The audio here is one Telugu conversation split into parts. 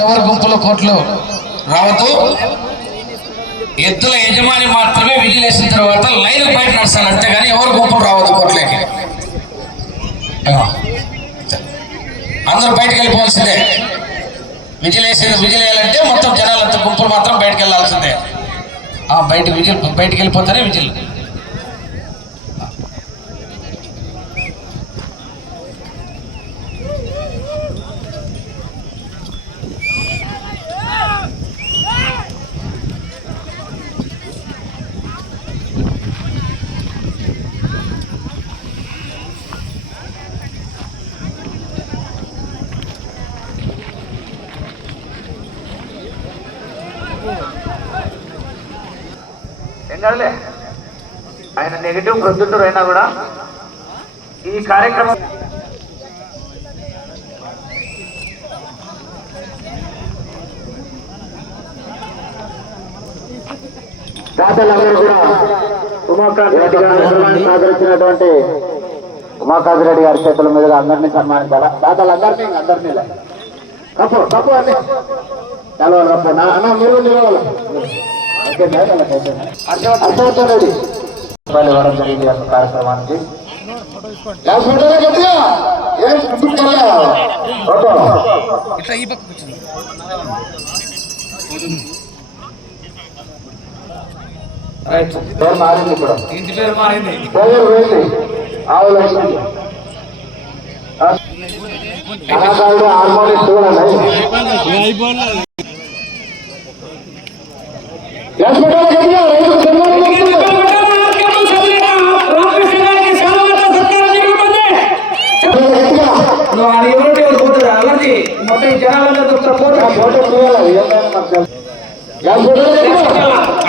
చివరి గుంపులో కోట్లు రావద్దు. ఎద్దుల యజమాని మాత్రమే విజిలేసిన తర్వాత లైన్ బయట నడుస్తాను అంతేగాని ఎవరు గుంపులు రావద్దు కోట్లకి అందరూ బయటకు వెళ్ళిపోవాల్సిందే. విజిల్ వేసేది విజిల్ వేయాలంటే మొత్తం జనాలంతా గుంపులు మాత్రం బయటకు వెళ్ళాల్సిందే. ఆ బయట విజిల్ బయటకు వెళ్ళిపోతేనే విజిల్. కాదులే ఆయన నెగిటివ్ ప్రొద్దుటూరు అయినా కూడా ఈ కార్యక్రమం దాతలందరూ కూడా ఉమాకాంత్ రెడ్డి గారు సహకరించినటువంటి ఉమాకాంత్ రెడ్డి గారి చేతుల మీదుగా అందరినీ సన్మానించాలా? దాతలందరినీ అందరినీ కప్పు కప్పు అన్ని. తెలవాలి కప్పు. నా అన్న మీరు నిలవాలి అర్థమవుతుంది ఇవ్వడం జరిగింది యొక్క కార్యక్రమానికి గ్యాస్ ఇట్లా ఈ పక్క రైట్. పేరు మారింది ఇప్పుడు ఇంటి పేరు మారింది పేరు వెళ్ళి ఆవులు వచ్చింది చేస్తుంది. గట్టిగా. ఆ ఫోటో గట్టిగా?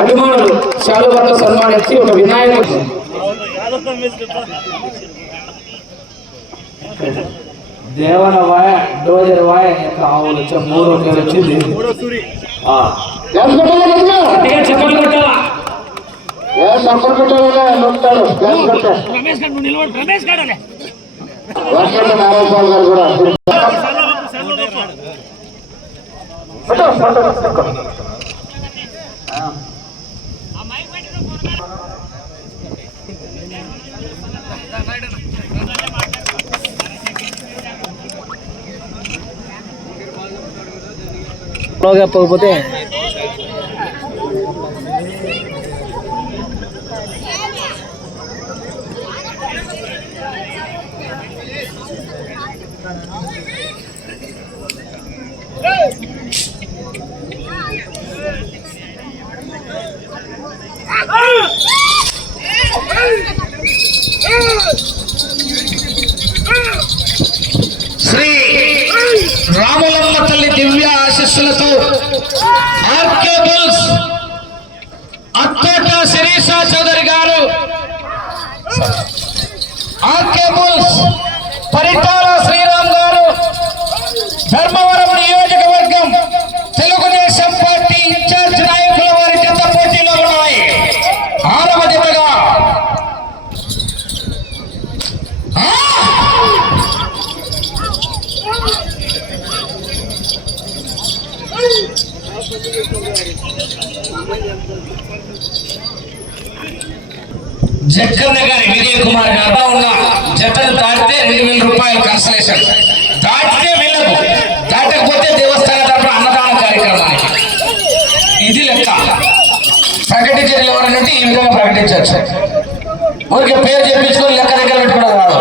అభిమానులు శాలువాతో సన్మానించి ఒక వినాయకుడు దేవన వాయ డోజర్ వాయ యొక్క ఆవులు వచ్చే మూడో వచ్చింది ఆ. పోకపోతే శ్రీ రాములమ్మ తల్లి దివ్య ఆశస్సులతో ఆర్కే బుల్స్ అత్తోట శిరీష చౌదరి గారు ఆర్కే బుల్స్ పరిటాల శ్రీరామ్ గారు ధర్మవరం నియోజకవర్గం తెలుగుదేశం పార్టీ ఇన్ఛార్జ్ నాయకుల వారి జత పోటీలో ఉన్నాయి ఆరవ జతగా ఆ! జక్కన్న గారి విజయ్ కుమార్ గారు ఉన్న జతను తాడితే రెండు వేల రూపాయలు కన్సలేషన్ దాటితే వెళ్ళదు దాటకపోతే దేవస్థాన తరపున అన్నదాన కార్యక్రమానికి. ఇది లెక్క. ప్రకటించిన ఎవరంటే ఈ విధంగా ప్రకటించవచ్చు. ఊరికి పేరు చెప్పించుకొని లెక్క దగ్గర పెట్టుకోవడం రాదు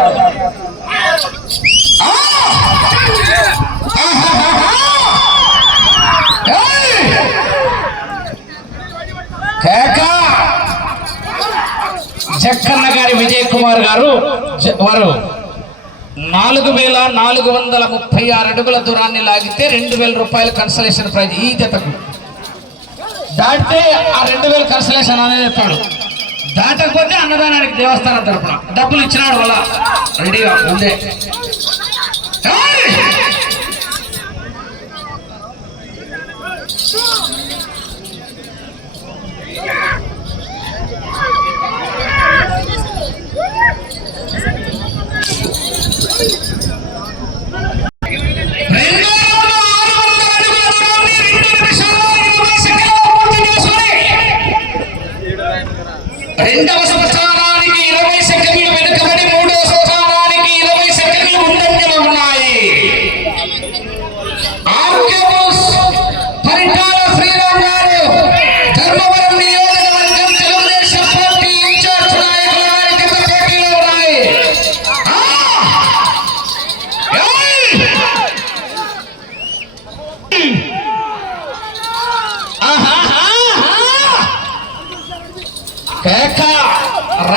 జక్కన్న గారి విజయ్ కుమార్ గారు వారు నాలుగు వేల నాలుగు వందల ముప్పై ఆరు అడుగుల దూరాన్ని లాగితే రెండు వేల రూపాయల కన్సలేషన్ ప్రైజ్ ఈ జతకు. దాటితే ఆ రెండు వేల కన్సలేషన్ అనేది చెప్పాడు దాటకపోతే అన్నదానానికి దేవస్థానం తరపున డబ్బులు ఇచ్చినాడు వల్ల రెడీగా ఉందే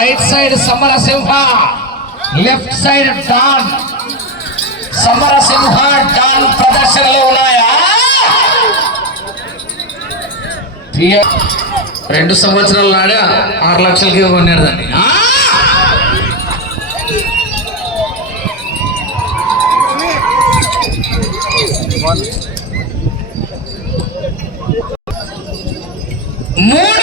right side Samarasimha left side Don Samarasimha Don ప్రదర్శనలో ఉన్నాయా రెండు సంవత్సరాల నాడే ఆరు లక్షలకి కొన్నారు దాన్ని మూడు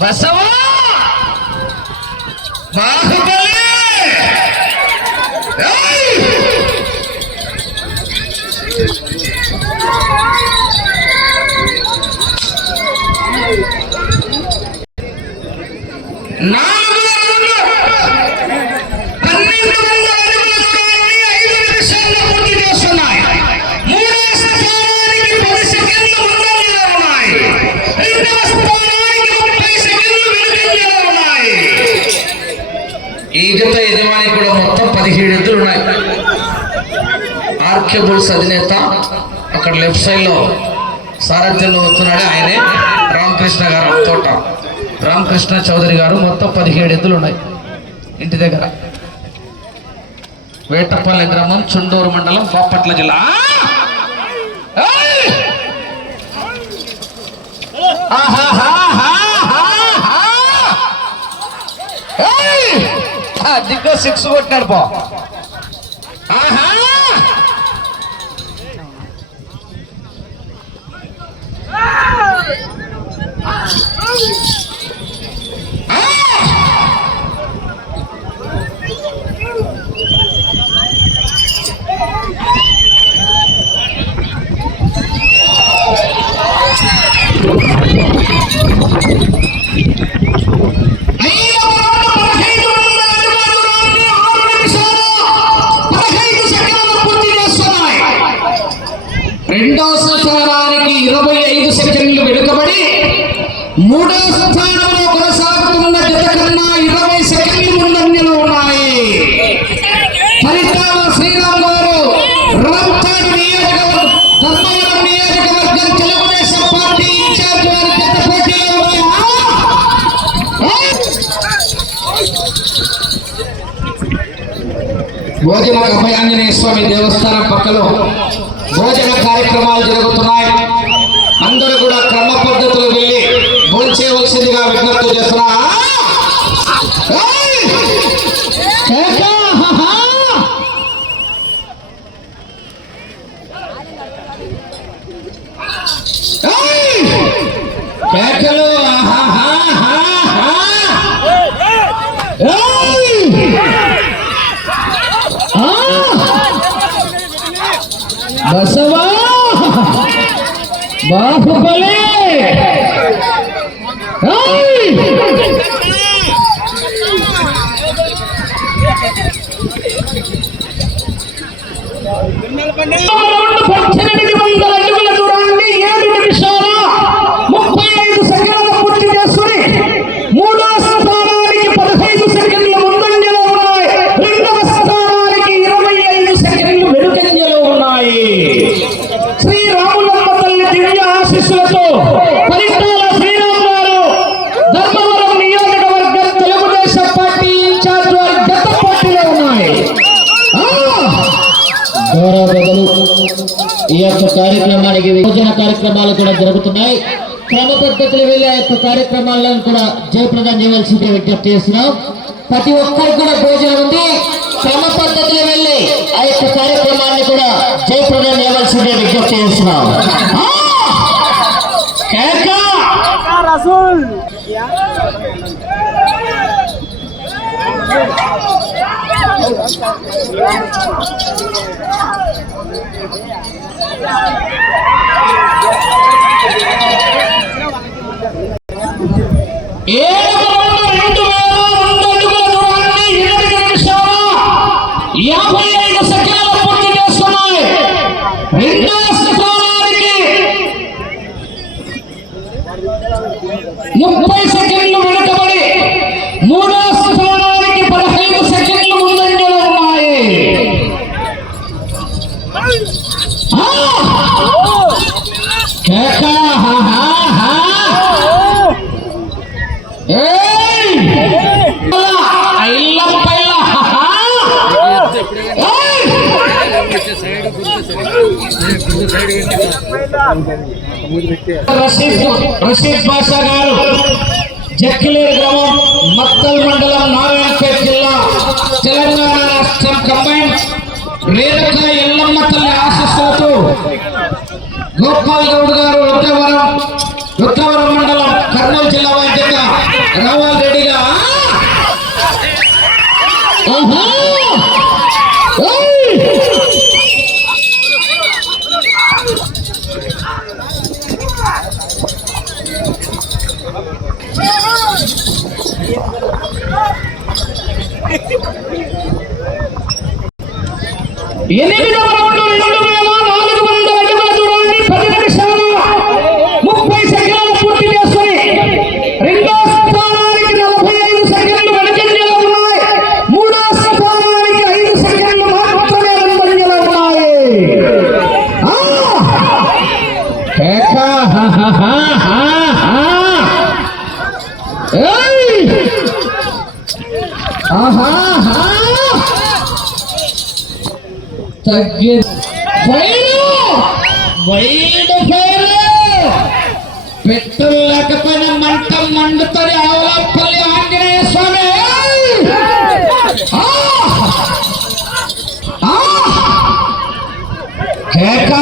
బసవ! బాహుబలి నా ఈ జత యజమాని కూడా మొత్తం పదిహేడు ఎద్దులు ఉన్నాయి. ఆర్కేబుల్స్ అధినేత అక్కడ లెఫ్ట్ సైడ్లో సారథ్యంలో వస్తున్నాడు ఆయనే రామకృష్ణ గారు తోట. రామకృష్ణ చౌదరి గారు మొత్తం పదిహేడు ఎద్దులు ఉన్నాయి ఇంటి దగ్గర. వేటపల్లి గ్రామం చుండూరు మండలం బాపట్ల జిల్లా. ఆహా దిగ్గ సిక్స్ కొట్టినాడు పో ఆహా भोजन अभयांजने स्वामी देवस्था पकल भोजन कार्यक्रम जो బసవా! బాహుబలి! పక్షి గౌరవ ఈ యొక్క కార్యక్రమానికి విభజన కార్యక్రమాలు కూడా జరుగుతున్నాయి. క్రమ పద్ధతులు వెళ్ళి ఆ యొక్క కార్యక్రమాలను కూడా జయప్రదం చేయవలసిందే విజ్ఞప్తి చేస్తున్నాం. ప్రతి ఒక్కరికి కూడా భోజనం ఉంది. క్రమ పద్ధతులు వెళ్ళి ఆ యొక్క కార్యక్రమాన్ని కూడా జయప్రదం చేయవలసిందే విజ్ఞప్తి చేస్తున్నాం. Rasool Thank you. Obrigado. Rashid Rashid బాషా గారు జక్కిలేరు గ్రామం మత్తల్ మండలం నారాయణపేట జిల్లా తెలంగాణ రాష్ట్రం కంబైన్ రేణుక ఎల్లమ్మ తల్లి ఆశస్సులతో గోపాల్ గౌడ్ గారు రుద్రవరం రుద్రవరం మండలం కర్నూలు జిల్లా బాధ్యత రావాలి రెడ్డిగా ఆహా! ಎಲ್ಲಿಗೆ ಬಗ್ಗೆ ವೈಡ್ ಫೈರ್ ಪೆಟ್ರೋಲ್ ಹಾಕತಾನ ಮಂಟ ಮಂಡತಾರೆ ಅವಲಪ್ಪಲ್ಲಿ ಆಂಜನೇಯ ಸ್ವಾಮಿ! ಹೇಕಾ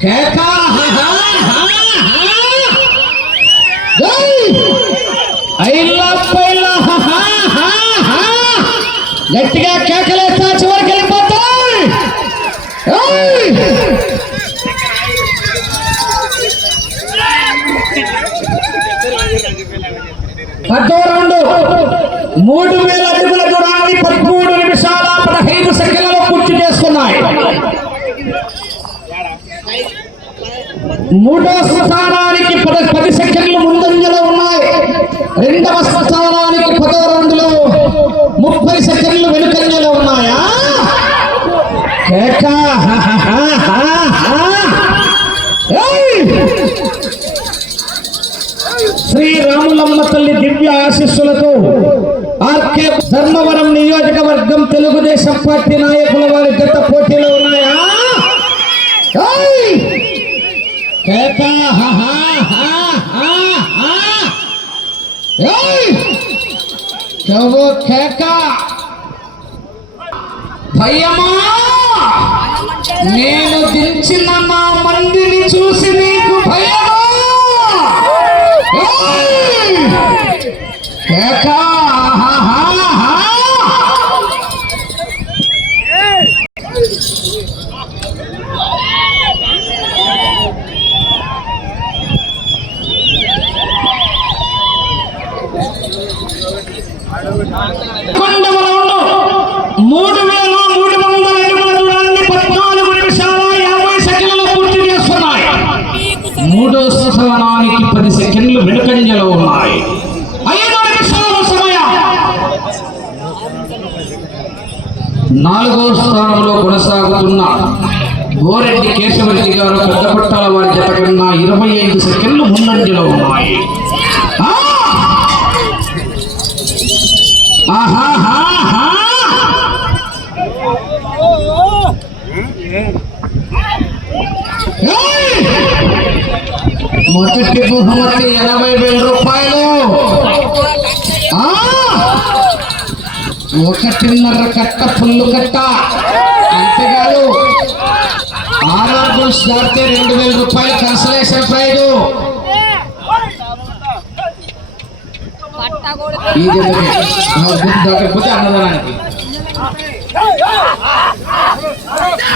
కేక హా, గట్టిగా కేకలేస్తా చివరికి వెళ్ళిపోతాయి. పదో రౌండ్. మూడు వేల అడుగుల దూరాన్ని పదమూడు నిమిషాల పదహైదు సెకండ్లలో పూర్తి చేస్తున్నాయి మూడో స్థానానికి పద పది సెకండ్లు ముందంజలో ఉన్నాయి రెండవ స్థానానికి పదో రౌండ్లో ముప్పై సెకండ్లు వెనుకంజలో ఉన్నాయా కేక! హా, హా, హా, హా, హా. ఏయ్! శ్రీరాములమ్మ తల్లి దివ్య ఆశీస్సులతో ఆర్కే ధర్మవరం నియోజకవర్గం తెలుగుదేశం పార్టీ నాయకుల వారి గత పోటీలో ఉన్నాయా? ఏయ్! కేక! నేను దించిన నా మందిని చూసి నీకు భయం కోరెడ్డి కేశవరెడ్డి గారు పెద్ద పట్టాల వారి జత కన్నా ఇరవై ఐదు సెకండ్లు ముందంజలో ఉన్నాయి. మొదటి బహుమతి ఎనభై వేల రూపాయలు. ఒకటిన్నర కట్ట పుల్లు కట్ట. పురుష్ దాటితే రెండు వేల రూపాయలు కన్సలేషన్ ప్రైజ్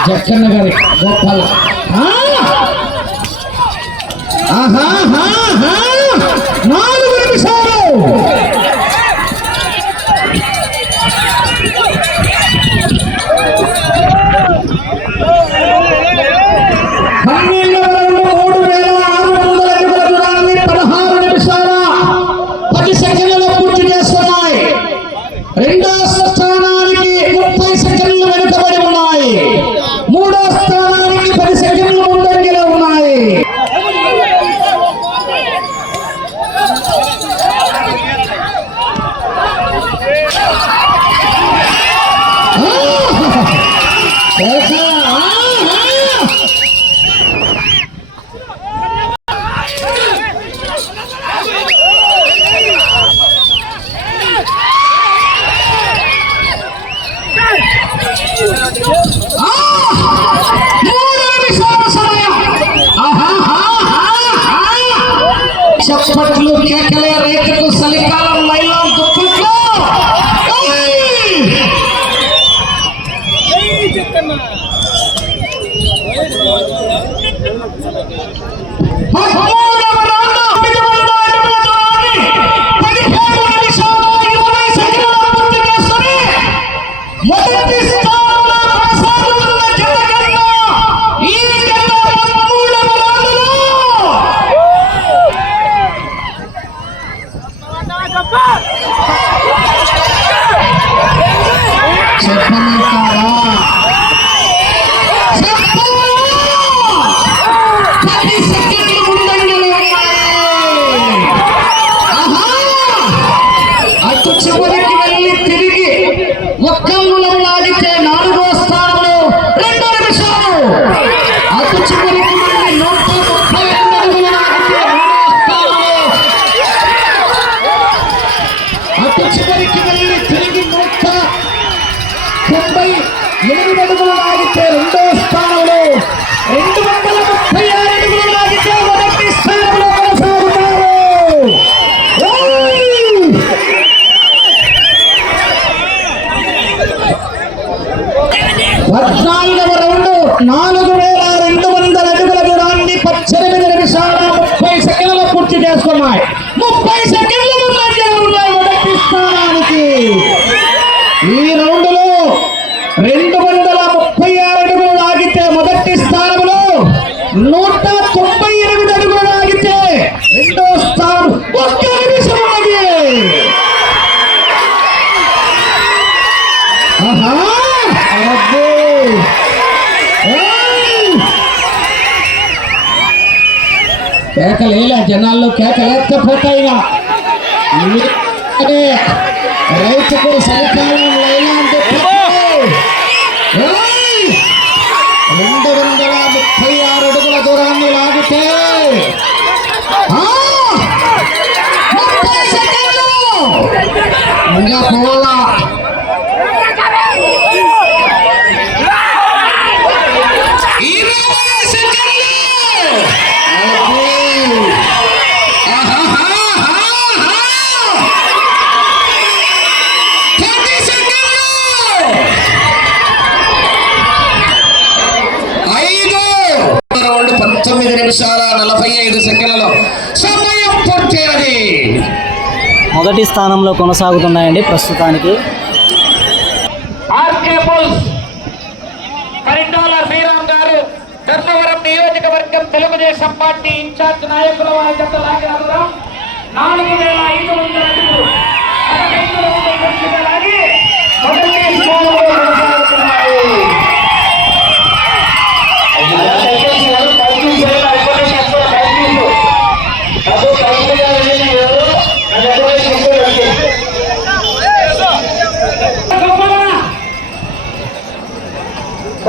జక్కన్న గారి గోపాల. ఆహా. মুখের দোস্তার కేకలేలా జనాల్లో కేకలేకపోతాయిగా రైతుకు సరికాలం లేలా రెండు వందల ముప్పై ఆరు అడుగుల దూరాన్ని లాగితే. ఇంకా పోలా నిమిషాల నలభై ఐదు సెకండ్లలో సమయం పూర్తయినది. మొదటి స్థానంలో కొనసాగుతున్నాయండి ప్రస్తుతానికి. నియోజకవర్గం తెలుగుదేశం పార్టీ ఇన్ఛార్జ్ నాయకుల వారి జత లాగారు నాలుగు వేల ఐదు వందల అడుగులు పదహైదు వందల